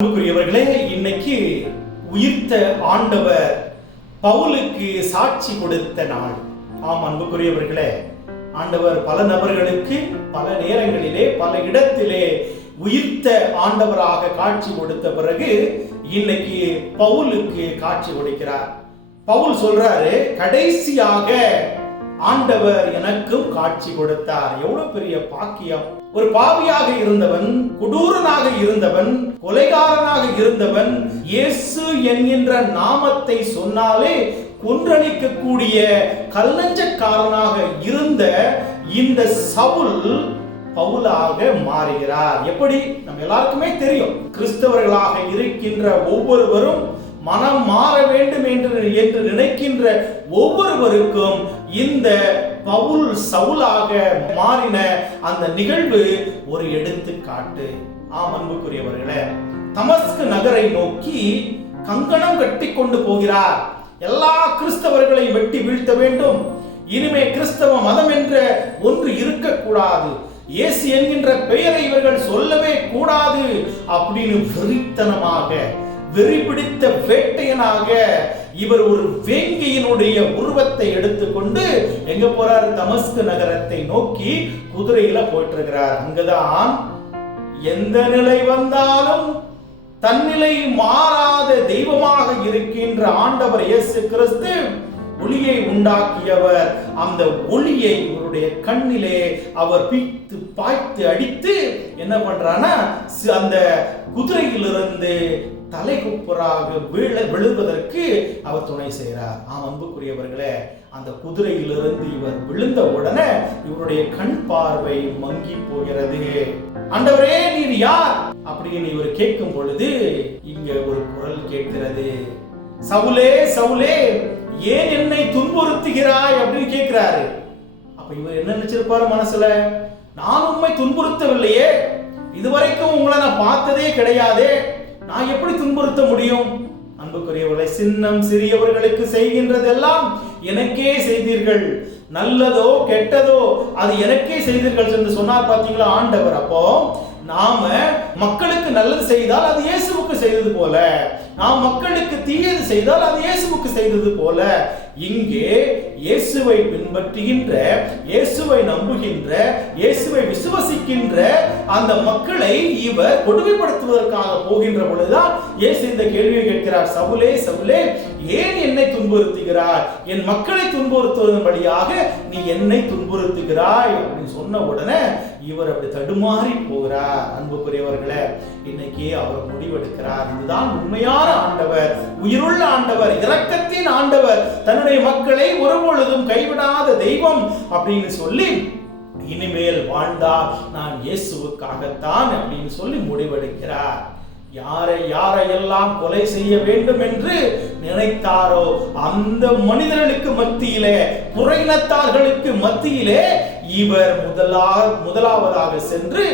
அன்புக்குரியவர்களே, இன்னைக்கு உயிர்த்த ஆண்டவர் பவுலுக்கு சாட்சி கொடுத்த நாள். ஆம் அன்புக்குரியவர்களே, ஆண்டவர் பல நபர்களுக்கு பல நேரங்களிலே பல இடத்திலே உயிர்த்த ஆண்டவராக காட்சி கொடுத்த பிறகு இன்னைக்கு பவுலுக்கு காட்சி கொடுக்கிறார். பவுல் சொல்றாரு, கடைசியாக ஆண்டவர் எனக்கும் காட்சி கொடுத்தார். எவ்வளவு பெரிய பாக்கியம்! ஒரு பாவியாக இருந்தவன், கொடூரனாக இருந்தவன், கொலைகாரனாக இருந்தவன், இயேசு என்கின்ற நாமத்தை சொன்னாலே கொன்றளிக்கக்கூடிய கல்லஞ்சக்காரனாக இருந்த இந்த சவுல் பவுலாக மாறுகிறார். எப்படி? நம்ம எல்லாருக்குமே தெரியும். கிறிஸ்தவர்களாக இருக்கின்ற ஒவ்வொருவரும் மனம் மாற வேண்டும் என்று நினைக்கின்ற ஒவ்வொருவருக்கும் இந்த பவுல் சவுலாக மாறின அந்த நிகழ்வு ஒரு எடுத்துக்காட்டு. ஆம் அன்புக்குரியவர்களே, தமஸ்கு நகரை நோக்கி கங்கணம் கட்டி கொண்டு போகிறார். எல்லா கிறிஸ்தவர்களை வெட்டி வீழ்த்த வேண்டும். இனிமே கிறிஸ்தவ மதம் என்ற ஒன்று இருக்கக்கூடாது. இயேசு என்கின்ற பெயரை இவர்கள் சொல்லவே கூடாது அப்படின்னு வெறித்தனமாக, வெறி பிடித்த வேட்டையனாக இவர் ஒரு வேங்கையினுடைய உருவத்தை எடுத்துக்கொண்டு எங்க போறார்? தமஸ்கு நகரத்தை நோக்கி குதிரையில போயிட்டு இருக்கிறார். அங்கதான் எந்த நிலை வந்தாலும் தன்னிலை மாறாத தெய்வமாக இருக்கின்ற ஆண்டவர் இயேசு கிறிஸ்து ஒளியை உண்டாக்கியவர். அந்த ஒளியை இவருடைய கண்ணிலே அவர் பித்து பாய்த்து அடித்து என்ன பண்றானா, அந்த குதிரையிலிருந்து தலைகுப்புறாக விழுவதற்கு அவர் துணை செய்கிறார். ஆம் அன்புக்குரியவர்களே, அந்த குதிரையிலிருந்து இவர் விழுந்த உடனே இவருடைய கண் பார்வை மங்கி போகிறது. ஆண்டவரே, நீர் யார் அப்படின்னு இவர் கேட்கும் பொழுது இங்க ஒரு குரல் கேட்கிறது. சவுலே, சவுலே, ஏன் என்னை துன்புறுத்துகிறாய் அப்படின்னு கேட்கிறாரு. அப்ப இவர் என்ன நினைச்சிருப்பாரு மனசுல? நான் உண்மை துன்புறுத்தவில்லையே, இதுவரைக்கும் உங்களை நான் பார்த்ததே கிடையாதே, நான் எப்படி துன்புறுத்த முடியும்? அன்புக்குரியவர்களை, சின்னம் சிறியவர்களுக்கு செய்கின்றதெல்லாம் எனக்கே செய்தீர்கள், நல்லதோ கெட்டதோ அது எனக்கே செய்தீர்கள் என்று சொன்னார். பார்த்தீங்களா ஆண்டவர்? அப்போ நாம மக்களுக்கு நல்லது செய்தால் அது இயேசுவுக்கு செய்தது போல, நாம் மக்களுக்கு தீயது செய்தால் அது இயேசுவுக்கு செய்தது போல, இங்கே இயேசுவை பின்பற்றுகின்ற, இயேசுவை நம்புகின்ற, இயேசுவை விசுவசிக்கின்ற அந்த மக்களை இவர் கொடுமைப்படுத்துவதற்காக போகின்ற பொழுதுதான் இயேசு இந்த கேள்வியை கேட்கிறார். சவுலே, சவுலே, ஏன் என்னை துன்புறுத்துகிறாய்? என் மக்களை துன்புறுத்துவதன் வழியாக நீ என்னை துன்புறுத்துகிறாய் அப்படின்னு சொன்ன உடனே இவர் அப்படி தடுமாறி போகிறார். அன்புக்குரியவர்களே, இன்னைக்கு அவர் முடிவெடுக்கிறார். இதுதான் உண்மையான ஆண்டவர், உயிருள்ள ஆண்டவர், இரக்கத்தின் ஆண்டவர், தன்னுடைய மக்களை ஒருபொழுதும் கைவிடாத தெய்வம் அப்படின்னு சொல்லி இனிமேல் வாழ்ந்தால் நான் இயேசுவுக்காகத்தான் அப்படின்னு சொல்லி முடிவெடுக்கிறார். யாரையெல்லாம் கொலை செய்ய வேண்டும் என்று நினைத்தாரோ அந்த மனிதர்களுக்கு மத்தியிலே, புறையினத்தார்களுக்கு மத்தியிலே இவர் முதலாவதாக சென்று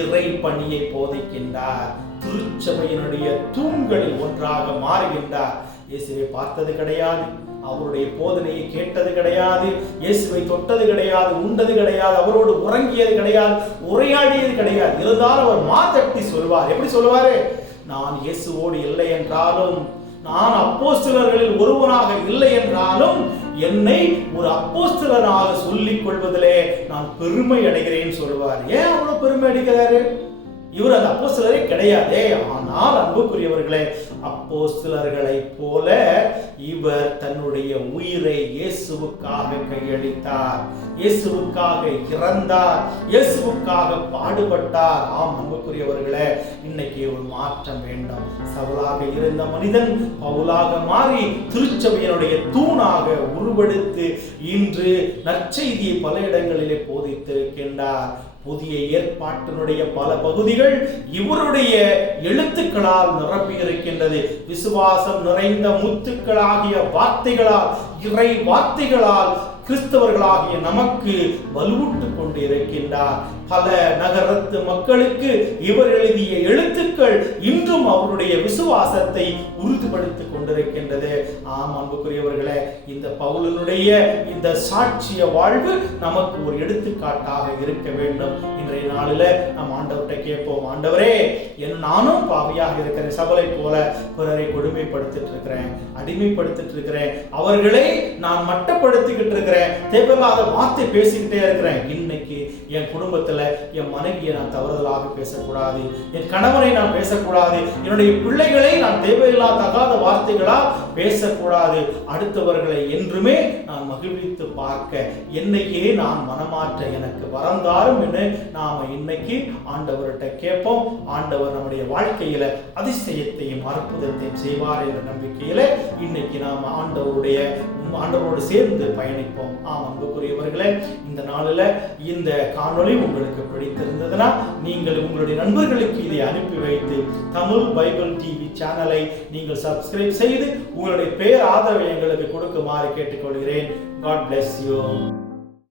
இறை பணியை போதிக்கின்றார். திருச்சபையினுடைய தூண்களில் ஒன்றாக மாறுகின்றார். இயேசுவை பார்த்தது கிடையாது, அவருடைய போதனையை கேட்டது கிடையாது, இயேசுவை தொட்டது கிடையாது, உண்டது கிடையாது, அவரோடு உறங்கியது கிடையாது, உரையாடியது கிடையாது. இருந்தாலும் அவர் மாதட்டி சொல்வார். எப்படி சொல்லுவாரு? நான் இயேசுவோடு இல்லை என்றாலும், நான் அப்போஸ்தலர்களில் ஒருவனாக இல்லை என்றாலும் என்னை ஒரு அப்போஸ்தலனாக சொல்லிக் கொள்வதிலே நான் பெருமை அடைகிறேன் சொல்வார். ஏன் அவ்வளவு பெருமை அடைகிறாரு? இவர் அந்த அப்போஸ்தலரே கிடையாதே. ஆனால் அன்புக்குரியவர்களே, அப்போஸ்தலர்களை போல இவர் தன்னுடைய உயிரை இயேசுவுக்காக கையளித்தார், இயேசுவுக்காக இறந்தார், இயேசுவுக்காக பாடுபட்டார். ஆம் அன்புக்குரியவர்களே, இன்னைக்கு ஒரு மாற்றம் வேண்டும். சவுலாக இருந்த மனிதன் பவுலாக மாறி திருச்சபையினுடைய தூணாக உருவெடுத்து இன்று நற்செய்தியை பல இடங்களிலே போதித்திருக்கின்றார். புதிய ஏற்பாட்டினுடைய பல பகுதிகள் இவருடைய எழுத்துக்களால் நிரப்பி இருக்கின்றது. விசுவாசம் நிறைந்த முத்துக்களாகிய வார்த்தைகளால், இறை வார்த்தைகளால் கிறிஸ்தவர்களாகிய நமக்கு வலுவூட்டு கொண்டு இருக்கின்றார். பல நகரத்து மக்களுக்கு இவர் எழுதிய எழுத்துக்கள் இன்றும் அவருடைய விசுவாசத்தை உறுதிப்படுத்திக் கொண்டிருக்கின்றது. ஆம் அன்புக்குரியவர்களே, இந்த பவுலனுடைய இந்த சாட்சிய வாழ்வு நமக்கு ஒரு எடுத்துக்காட்டாக இருக்க வேண்டும். இன்றைய நாளில் நாம் ஆண்டவர்கிட்ட கேட்போம், ஆண்டவரே, நானும் பாவியாக இருக்கிறேன், சபலை போல பிறரை கொடுமைப்படுத்திட்டு இருக்கிறேன், அடிமைப்படுத்திட்டு இருக்கிறேன், அவர்களை நான் மட்டப்படுத்திக்கிட்டு இருக்கிறேன், தேவையில்லாத வார்த்தை பேசிக்கிட்டே இருக்கிறேன். இன்னைக்கு என் குடும்பத்துல என் மனைவியை நான் தவறுதலாக பேசக்கூடாது, என் கணவனை நான் பேசக்கூடாது, என்னுடைய பிள்ளைகளை நான் தேவையில்லாத தகாத வார்த்தைகளால் பேசக்கூடாது, அடுத்தவர்களை என்றுமே நான் மகிழ்வித்து பார்க்க என்னைக்கே நான் மனமாற்ற எனக்கு வரந்தாரும் என்று நாம இன்னைக்கு ஆண்டவர்கிட்ட கேட்போம். ஆண்டவர் நம்முடைய வாழ்க்கையில அதிசயத்தையும் அற்புதத்தையும் செய்வார் என்ற நம்பிக்கையில இன்னைக்கு நாம் ஆண்டவரோடு சேர்ந்து பயணிப்போம். ஆம் அன்புக்குரியவர்களே, இந்த நாளில் இந்த காணொளி உங்களுக்கு பிடித்திருந்ததுன்னா நீங்கள் உங்களுடைய நண்பர்களுக்கு இதை அனுப்பி வைத்து தமிழ் பைபிள் டிவி சேனலை நீங்கள் சப்ஸ்கிரைப் செய்து உங்களுடைய பேர் ஆதரவை எங்களுக்கு கொடுக்குமாறு கேட்டுக்கொள்கிறேன். God bless you.